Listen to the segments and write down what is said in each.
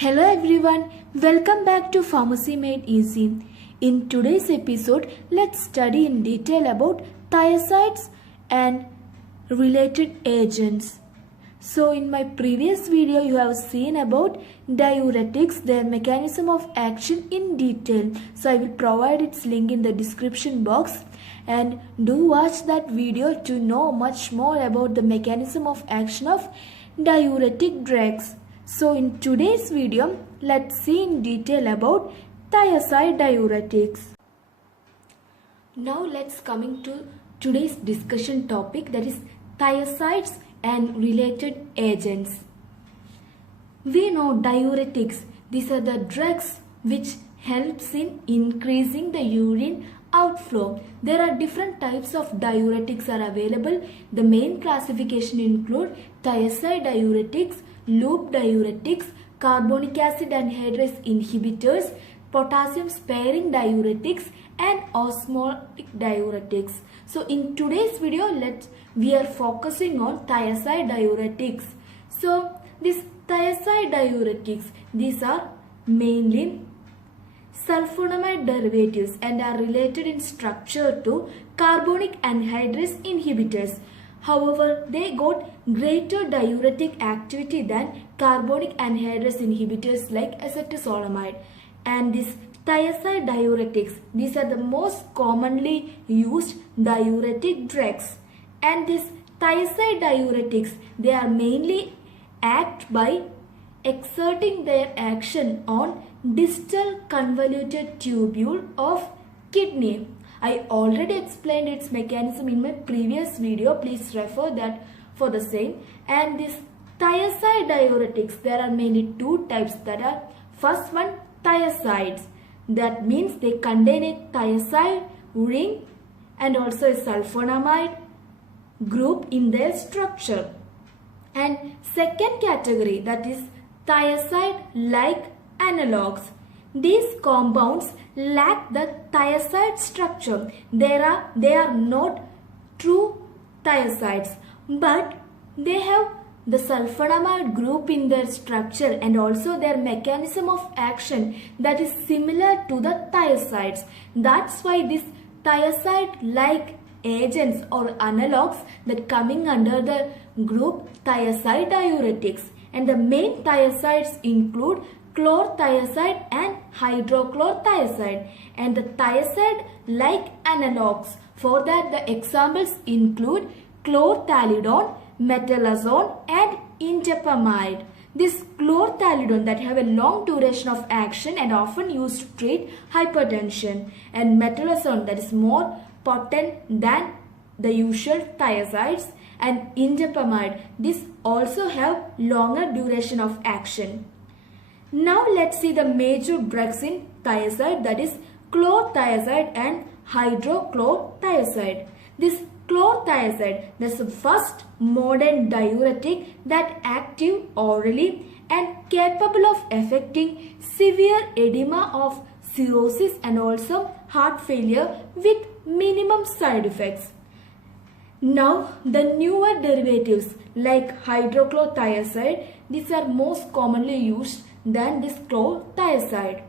Hello everyone, welcome back to Pharmacy Made Easy. In today's episode, let's study in detail about thiazides and related agents. So in my previous video, you have seen about diuretics, their mechanism of action in detail. So I will provide its link in the description box. And do watch that video to know much more about the mechanism of action of diuretic drugs. So in today's video, let's see in detail about thiazide diuretics. Now let's coming to today's discussion topic, that is thiazides and related agents. We know diuretics, these are the drugs which helps in increasing the urine outflow. There are different types of diuretics are available. The main classification include thiazide diuretics, loop diuretics, carbonic acid anhydrase inhibitors, potassium sparing diuretics, and osmotic diuretics. So in today's video, we are focusing on thiazide diuretics. So these thiazide diuretics, these are mainly sulfonamide derivatives and are related in structure to carbonic anhydrase inhibitors. However, they got greater diuretic activity than carbonic anhydrase inhibitors like acetozolamide. And these thiazide diuretics, these are the most commonly used diuretic drugs. And these thiazide diuretics, they are mainly act by exerting their action on distal convoluted tubule of kidney. I already explained its mechanism in my previous video. Please refer that for the same. And this thiazide diuretics, there are mainly two types. That are, first one, thiazides. That means they contain a thiazide ring and also a sulfonamide group in their structure. And second category, that is thiazide-like analogues. These compounds lack the thiazide structure. They are not true thiazides, but they have the sulfonamide group in their structure and also their mechanism of action that is similar to the thiazides. That's why these thiazide-like agents or analogues that coming under the group thiazide diuretics. And the main thiazides include chlorothiazide and hydrochlorothiazide, and the thiazide-like analogues. For that, the examples include chlorthalidone, metalazone, and indapamide. This chlorthalidone that have a long duration of action and often used to treat hypertension, and metalazone that is more potent than the usual thiazides, and indapamide, this also have longer duration of action. Now let's see the major drugs in thiazide, that is chlorothiazide and hydrochlorothiazide. This chlorothiazide, that's the first modern diuretic that active orally and capable of affecting severe edema of cirrhosis and also heart failure with minimum side effects. Now the newer derivatives like hydrochlorothiazide, these are most commonly used than this chlorothiazide.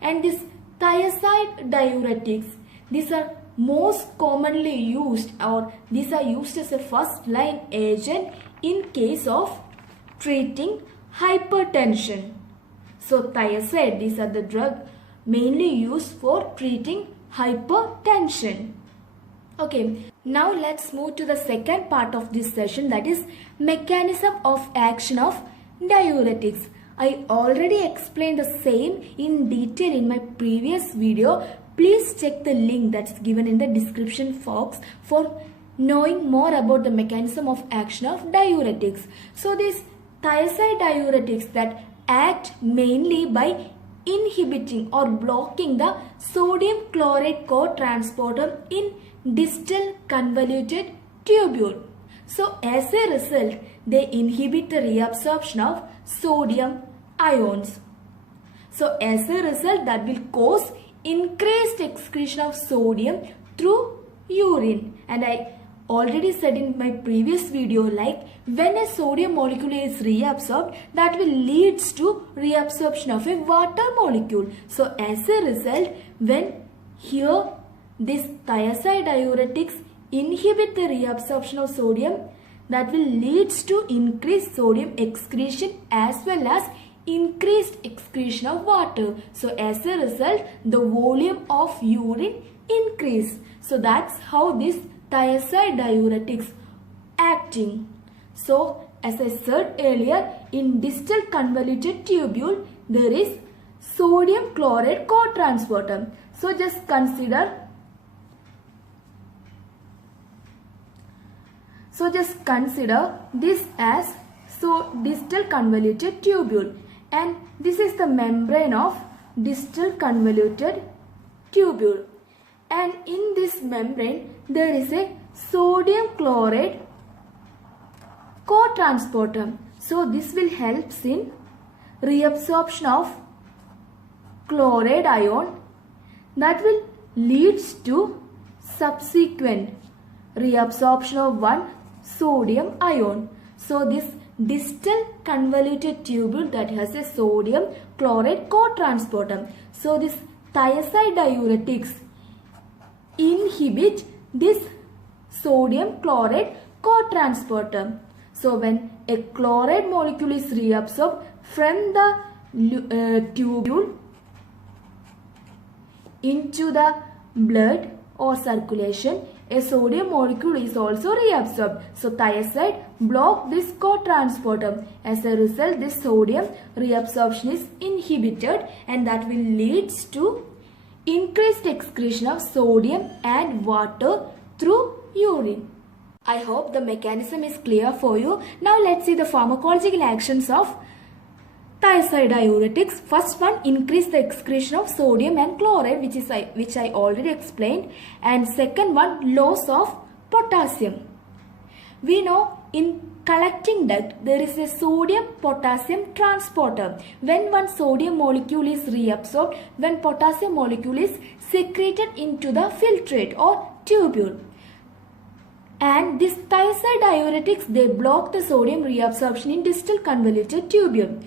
And this thiazide diuretics, these are most commonly used, or these are used as a first line agent in case of treating hypertension. So thiazide, these are the drug mainly used for treating hypertension. Okay, now let's move to the second part of this session, that is mechanism of action of diuretics. I already explained the same in detail in my previous video. Please check the link that's given in the description box for knowing more about the mechanism of action of diuretics. So these thiazide diuretics that act mainly by inhibiting or blocking the sodium chloride co-transporter in distal convoluted tubule. So as a result, they inhibit the reabsorption of sodium ions. So as a result, that will cause increased excretion of sodium through urine. And I already said in my previous video, like when a sodium molecule is reabsorbed, that will leads to reabsorption of a water molecule. So as a result, when here this thiazide diuretics inhibit the reabsorption of sodium, that will leads to increased sodium excretion as well as increased excretion of water. So as a result, the volume of urine increase. So that's how this thiazide diuretics acting. So as I said earlier, in distal convoluted tubule there is sodium chloride co-transporter. So just consider this as distal convoluted tubule, and this is the membrane of distal convoluted tubule, and in this membrane there is a sodium chloride co-transporter. So this will help in reabsorption of chloride ion, that will leads to subsequent reabsorption of one sodium ion. So this distal convoluted tubule that has a sodium chloride co-transporter. So this thiazide diuretics inhibit this sodium chloride co-transporter. So when a chloride molecule is reabsorbed from the tubule into the blood or circulation, a sodium molecule is also reabsorbed. So thiazide block this co-transporter. As a result, this sodium reabsorption is inhibited, and that will leads to increased excretion of sodium and water through urine. I hope the mechanism is clear for you. Now let's see the pharmacological actions of thiazide diuretics. First one, increase the excretion of sodium and chloride, which I already explained. And second one, loss of potassium. We know in collecting duct there is a sodium potassium transporter. When one sodium molecule is reabsorbed, when potassium molecule is secreted into the filtrate or tubule. And this thiazide diuretics, they block the sodium reabsorption in distal convoluted tubule.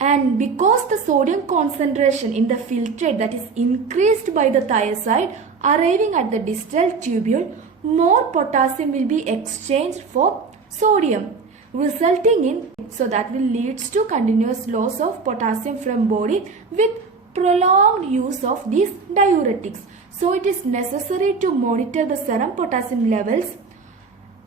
And because the sodium concentration in the filtrate that is increased by the thiazide arriving at the distal tubule, more potassium will be exchanged for sodium, resulting in, so that will leads to continuous loss of potassium from body with prolonged use of these diuretics. So it is necessary to monitor the serum potassium levels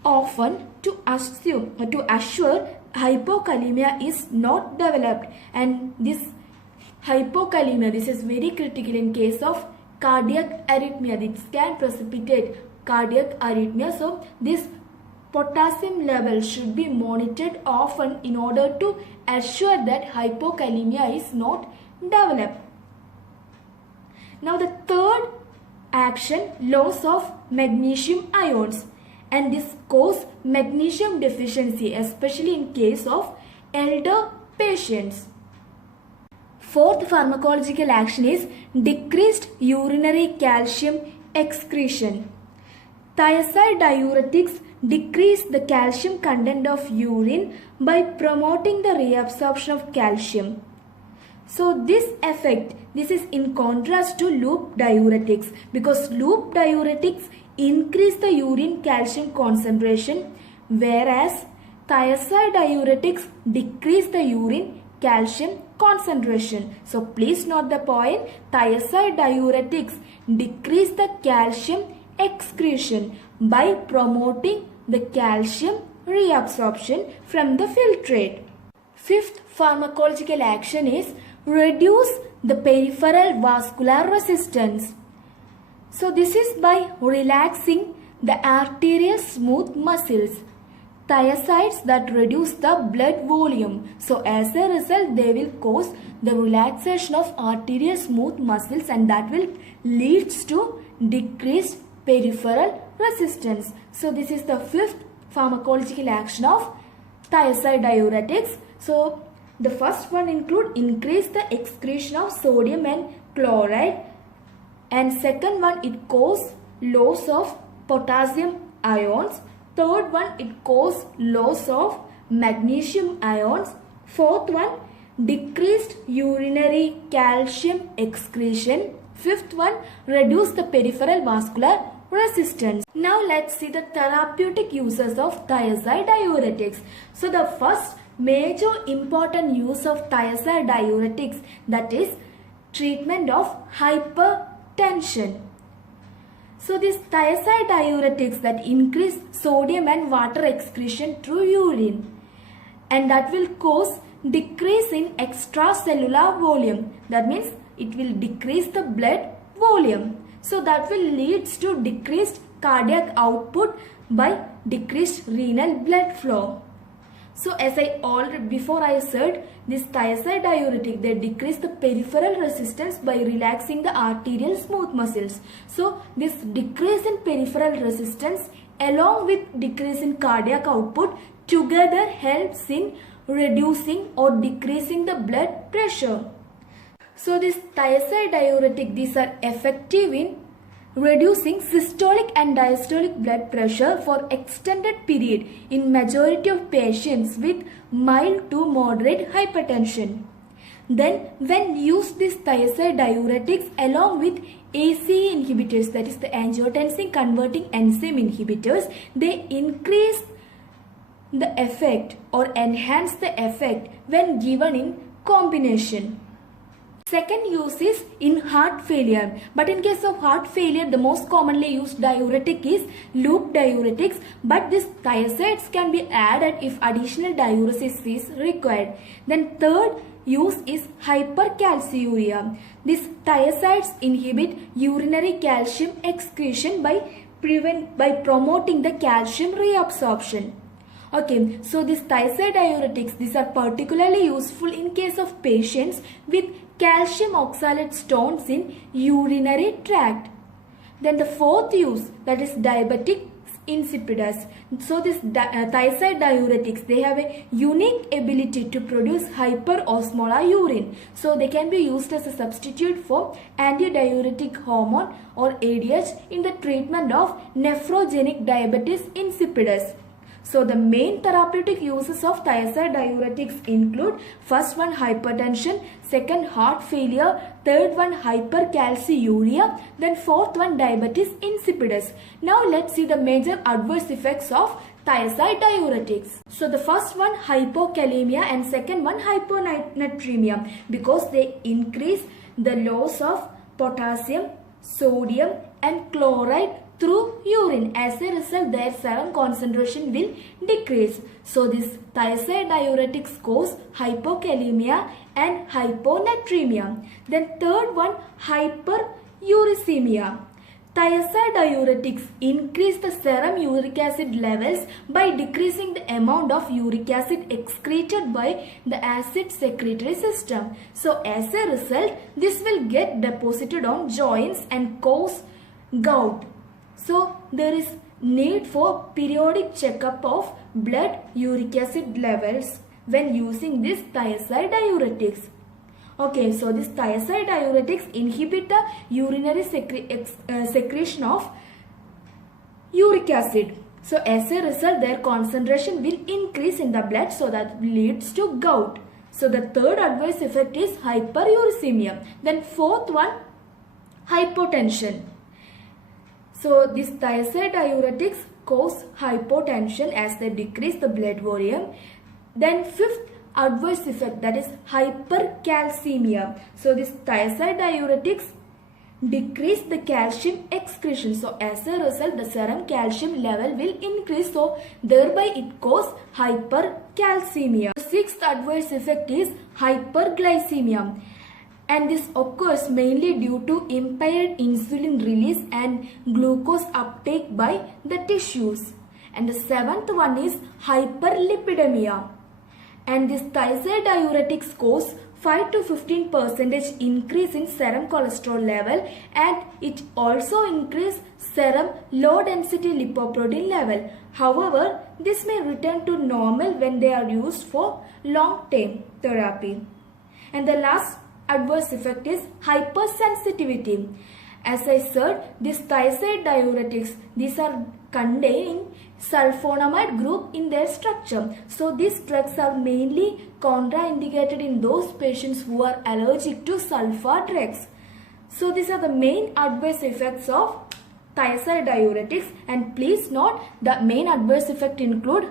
often to assure hypokalemia is not developed. And this hypokalemia, this is very critical in case of cardiac arrhythmia. This can precipitate cardiac arrhythmia. So this potassium level should be monitored often in order to assure that hypokalemia is not developed. Now the third action, loss of magnesium ions, and this cause magnesium deficiency, especially in case of elder patients. Fourth pharmacological action is decreased urinary calcium excretion. Thiazide diuretics decrease the calcium content of urine by promoting the reabsorption of calcium. So this effect, this is in contrast to loop diuretics, because loop diuretics increase the urine calcium concentration, whereas thiazide diuretics decrease the urine calcium concentration. So please note the point, thiazide diuretics decrease the calcium excretion by promoting the calcium reabsorption from the filtrate. Fifth pharmacological action is reduce the peripheral vascular resistance. So this is by relaxing the arterial smooth muscles. Thiazides that reduce the blood volume. So as a result, they will cause the relaxation of arterial smooth muscles, and that will leads to decreased peripheral resistance. So this is the fifth pharmacological action of thiazide diuretics. So the first one include increase the excretion of sodium and chloride, and second one, it cause loss of potassium ions. Third one, it causes loss of magnesium ions. Fourth one, decreased urinary calcium excretion. Fifth one, reduce the peripheral vascular resistance. Now let's see the therapeutic uses of thiazide diuretics. So the first major important use of thiazide diuretics, that is treatment of hypertension. So these thiazide diuretics that increase sodium and water excretion through urine, and that will cause decrease in extracellular volume. That means it will decrease the blood volume. So that will leads to decreased cardiac output by decreased renal blood flow. So as I already before I said, this thiazide diuretic, they decrease the peripheral resistance by relaxing the arterial smooth muscles. So this decrease in peripheral resistance along with decrease in cardiac output together helps in reducing or decreasing the blood pressure. So this thiazide diuretic, these are effective in reducing systolic and diastolic blood pressure for extended period in majority of patients with mild to moderate hypertension. Then when used this thiazide diuretics along with ACE inhibitors, that is the angiotensin converting enzyme inhibitors, they increase the effect or enhance the effect when given in combination. Second use is in heart failure. But in case of heart failure, the most commonly used diuretic is loop diuretics. But these thiazides can be added if additional diuresis is required. Then third use is hypercalciuria. These thiazides inhibit urinary calcium excretion by promoting the calcium reabsorption. Okay, so these thiazide diuretics, these are particularly useful in case of patients with calcium oxalate stones in urinary tract. Then the fourth use, that is diabetic insipidus. So this thiazide diuretics, they have a unique ability to produce hyperosmolar urine. So they can be used as a substitute for antidiuretic hormone or ADH in the treatment of nephrogenic diabetes insipidus. So the main therapeutic uses of thiazide diuretics include first one hypertension, second heart failure, third one hypercalciuria, then fourth one diabetes insipidus. Now let's see the major adverse effects of thiazide diuretics. So the first one hypokalemia and second one hyponatremia, because they increase the loss of potassium, sodium and chloride through urine. As a result, their serum concentration will decrease. So this thiazide diuretics cause hypokalemia and hyponatremia. Then third one, hyperuricemia. Thiazide diuretics increase the serum uric acid levels by decreasing the amount of uric acid excreted by the acid secretory system. So as a result, this will get deposited on joints and cause gout. So there is need for periodic checkup of blood uric acid levels when using this thiazide diuretics. Okay, so this thiazide diuretics inhibit the urinary secretion of uric acid. So as a result, their concentration will increase in the blood, so that leads to gout. So the third adverse effect is hyperuricemia. Then fourth one, hypotension. So these thiazide diuretics cause hypotension as they decrease the blood volume. Then fifth adverse effect, that is hypercalcemia. So this thiazide diuretics decrease the calcium excretion. So as a result, the serum calcium level will increase. So thereby it causes hypercalcemia. The sixth adverse effect is hyperglycemia. And this occurs mainly due to impaired insulin release and glucose uptake by the tissues. And the seventh one is hyperlipidemia. And this thiazide diuretics cause 5 to 15% increase in serum cholesterol level, and it also increase serum low density lipoprotein level. However, this may return to normal when they are used for long-term therapy. And the last adverse effect is hypersensitivity. As I said, these thiazide diuretics, these are containing sulfonamide group in their structure. So these drugs are mainly contraindicated in those patients who are allergic to sulfa drugs. So these are the main adverse effects of thiazide diuretics, and please note the main adverse effect include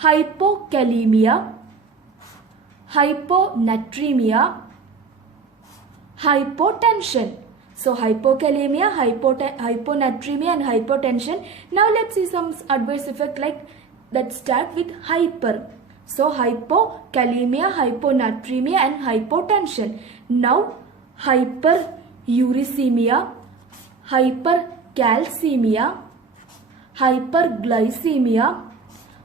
hypokalemia, hyponatremia, hypotension. So hypokalemia, hyponatremia and hypotension. Now let's see some adverse effect like that start with hyper. So hypokalemia, hyponatremia and hypotension. Now hyperuricemia, hypercalcemia, hyperglycemia,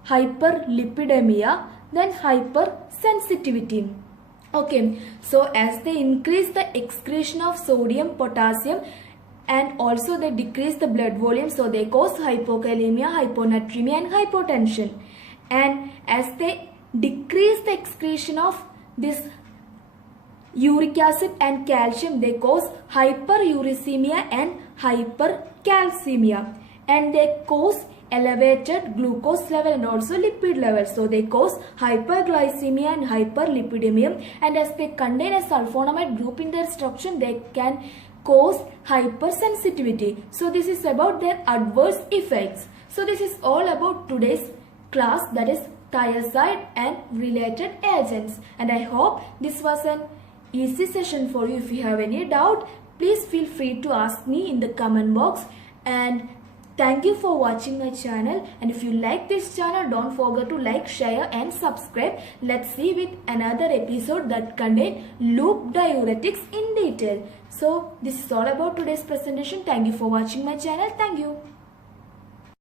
hyperlipidemia, then hypersensitivity. Okay, so as they increase the excretion of sodium, potassium, and also they decrease the blood volume, so they cause hypokalemia, hyponatremia and hypotension. And as they decrease the excretion of this uric acid and calcium, they cause hyperuricemia and hypercalcemia, and they cause elevated glucose level and also lipid level. So they cause hyperglycemia and hyperlipidemia, and as they contain a sulfonamide group in their structure, they can cause hypersensitivity. So this is about their adverse effects. So this is all about today's class, that is thiazide and related agents, and I hope this was an easy session for you. If you have any doubt, please feel free to ask me in the comment box. And thank you for watching my channel, and if you like this channel, don't forget to like, share and subscribe. Let's see with another episode that contain loop diuretics in detail. So this is all about today's presentation. Thank you for watching my channel. Thank you.